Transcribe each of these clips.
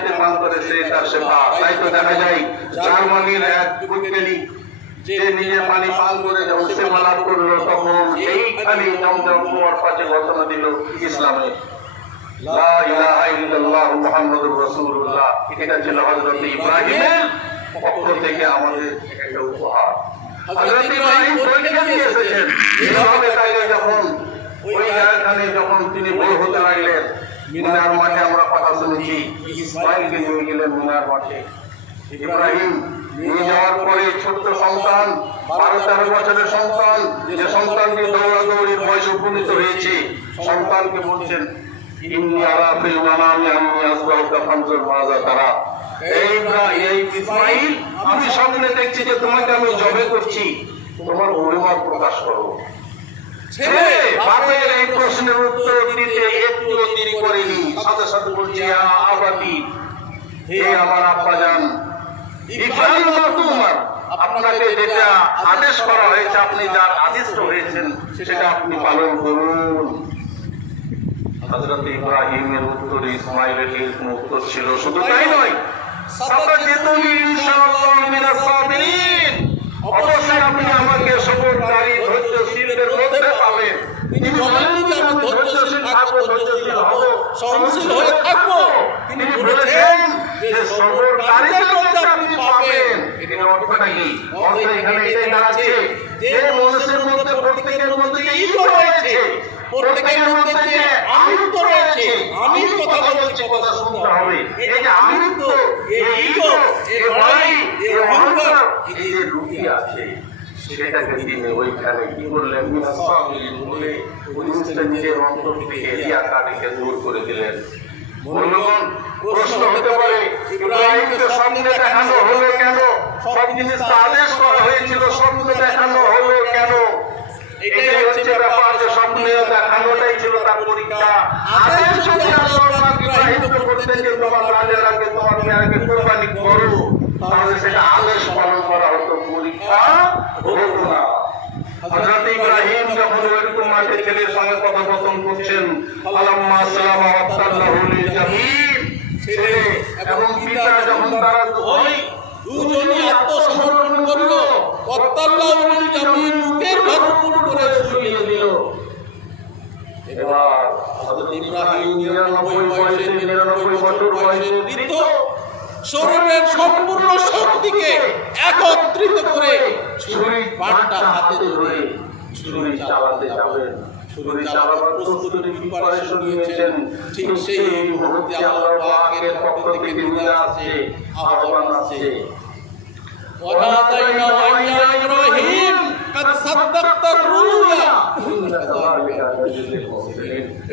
ইন্তেকাল করেছে তার সেবা। তাই তো দেখা যায় জার্মানির এক বৈজ্ঞানিক যে নিজে পানি পান করে যখন সেবা লাভ করলো, তখন এইখানে জমজম কুয়ার পাশে ঘোষণা দিল ইসলামের লা ইলাহা ইল্লাল্লাহ মুহাম্মাদুর রাসূলুল্লাহ। এটা ছিল হযরত ইব্রাহিমের পক্ষ থেকে আমাদের একটা উপহার। হযরত ইব্রাহিম পরীক্ষা দিয়ে এসেছেন। এভাবে তাইলে যখন ওই জায়গাখানে যখন তিনি বড় হতে লাগলেন, মিনার মাঠে আমরা কথা শুনেছি, ইসমাইলকে নিয়ে গেলেন মিনার মাঠে। ইব্রাহিম নিয়ে যাওয়ার পরে ছোট্ট সন্তান, 12-13 বছরের সন্তান, যে সন্তানটি দৌড়াদৌড়ির বয়স উপনীত হয়েছে, সন্তানকে বলছেন ইন্নী আরা ফিল মানামি আন্নী আসবাহুকা ফানজুর মাযা তারা। এই ইসমাইল, আমি স্বপ্নে দেখছি যে তোমাকে আমি জবে করছি, তোমার অভিমত প্রকাশ করো। ছেলে বাপের এই প্রশ্নের উত্তর দিতে একটু দেরি করেনি, সাথে সাথে বলছে ইয়া আবাতি, হে আমার আব্বাজান, ইফআল মা তুমার, আপনাকে যেটা আদেশ করা হয়েছে, আপনি যার আদিষ্ট হয়েছেন সেটা আপনি পালন করুন। হযরত ইব্রাহিমের উত্তরে ইসমাইলের এরকম উত্তর ছিল। শুধু তাই নয়, সাতাজিদুনি ইনশাআল্লাহ মিনাস সাবিরিন, অবশ্যই আপনি আমাকে সবরকারী ধৈর্যশীলদের মধ্যে পাবেন। তিনি বলেননি যে আমি ধৈর্যশীল থাকবো, ধৈর্যশীল হব, সহনশীল হয়ে থাকবো। তিনি বলেছেন যে সবরকারীদের মধ্যে আপনি পাবেন। এর অর্থটা কি? অর্থ এখানে এটাই দাঁড়াচ্ছে যে মানুষের মধ্যে, প্রত্যেকের মধ্যে যে ইগো রয়েছে, প্রত্যেকের মধ্যে যে আমিত্ব রয়েছে, আমি কথা বলছি, কথা শুনতে হবে। এই যে আমিত্ব, এই ইগো, এই বড়াই, এই অহংকার, এই যে লুকিয়ে আছে, সেটাকে তিনি ওইখানে কি বললেন, মিনাসাবিরিন বলে ওই জিনিসটা নিজের অন্তর থেকে রিয়াকারীকে দূর করে দিলেন। বন্ধুগণ, প্রশ্ন হতে পারে ইব্রাহিমকে স্বপ্নে দেখানো হলো কেন? সব জিনিস আদেশ করা হয়েছিল, স্বপ্নে দেখানো হলো কেন? এটাই হচ্ছে ব্যাপার, যে স্বপ্নে দেখানোটাই ছিল তার পরীক্ষা। আদেশ যদি আল্লাহ পাক ইব্রাহিমকে করতেন যে তোমার রাজের আগে, তোমার মেয়েকে কুরবানি করো, তাহলে সেটা আদেশ পালন করা হতো, পরীক্ষা হতো না। হযরত ইব্রাহিম যখন ওইরকম মাঠে ছেলের সঙ্গে কথোপকথন করছেন, ফালাম্মা সালামা ওয়াতাল্লাহু লিল জাহিম, ছেলে এবং পিতা যখন তারা দুজনই আত্মসমর্পণ করল, ওয়াতাল্লাহু লিল জাহিম, বুকের ভরপুর করে শুইয়ে দিল। এবার হযরত ইব্রাহিম 99 বছর বয়সে বৃদ্ধ, শরীরের সম্পূর্ণ শক্তিকে একত্রিত করে ছুরির বাটটা হাতে ধরে ছুরি চালাতে যাবেন। ছুরি চালাবার প্রস্তুতি প্রিপারেশন নিয়েছেন। ঠিক সেই মুহূর্তে আল্লাহ পাকের পক্ষ থেকে নিয়ে আসছে, আহ্বান আছে, ওয়ানাদাইনা ইয়া ইব্রাহিম কাদ সাদ্দাকতা রুয়া,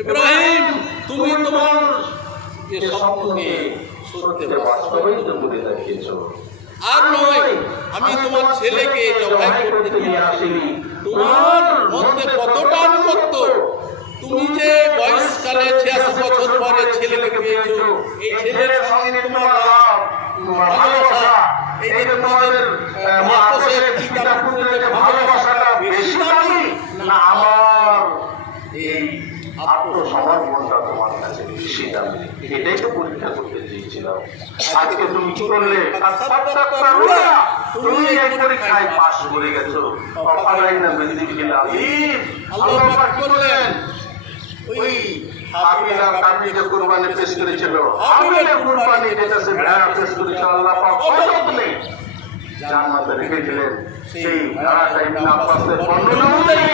ইব্রাহিম তুমি তোমার যে স্বপ্নকে সত্যে বাস্তবায়িত করে দেখিয়েছো। আর নয়, আমি তোমার ছেলেকে জবাই করতে নিয়ে আসিনি। তোমার মধ্যে কতটা আনুগত্য, তুমি যে বয়সকালে 86 বছর পরে ছেলেকে পেয়েছো, এই ছেলের সঙ্গে তোমার ভালোবাসা, এই যে তোমাদের মাতসের পিতা পুত্রের যে ভালোবাসাটা বেশি দামি না আমার এই আত্মসমর্পণটা তোমার কাছে বেশি দামি? এটাই তো পরীক্ষা করতে চেয়েছিলাম। আজকে তুমি কি করলে? তুমি এই পরীক্ষায় পাস করে গেছো। আল্লাহ পাক বললেন, ওই হাবিলা কাবি যে কুরবানি পেশ করেছিল, হাবিলের কুরবানি যেটা সে ভেড়া পেশ করেছিল, আল্লাহ পাক সযত্নে জান্নাতে রেখেছিলেন। সেই ভেড়াটা ইবনে আব্বাসের বর্ণনা অনুযায়ী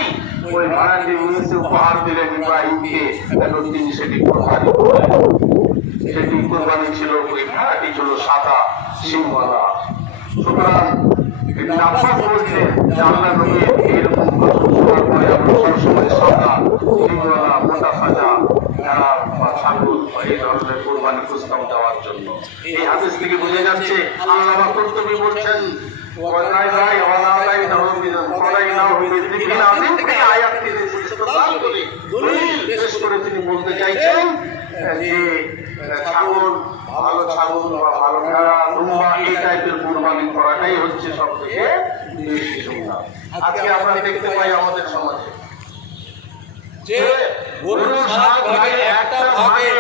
ওই ভেড়াটি উনিশে উপহার দিলেন ইব্রাহিমকে, এবং তিনি সেটি কোরবানি করলেন। সেটি কোরবানি ছিল, ওই ভেড়াটি ছিল সাদা সিংওয়ালা। সুতরাং ইবনে আব্বাস বলছেন যে আল্লাহ নবী এরকম কথা শোনার পরে আমরা সবসময় সাদা সিংওয়ালা মোটা সাজা ভেড়া বা ছাগল বা এই ধরনের কোরবানি প্রস্তাব দেওয়ার জন্য। এই হাদিস থেকে বোঝা যাচ্ছে আল্লাহ কর্তব্য বলছেন তিনি বলতে চাইছেন যে ছাগল, ভালো ছাগল বা ভালো ভেড়া, দুম্বা এই টাইপের কুরবানি করাটাই হচ্ছে সব থেকে বেশি সুন্নাত। আজকে আমরা দেখতে পাই আমাদের সমাজে যে গরুর 7 ভাগে একটা ভাগে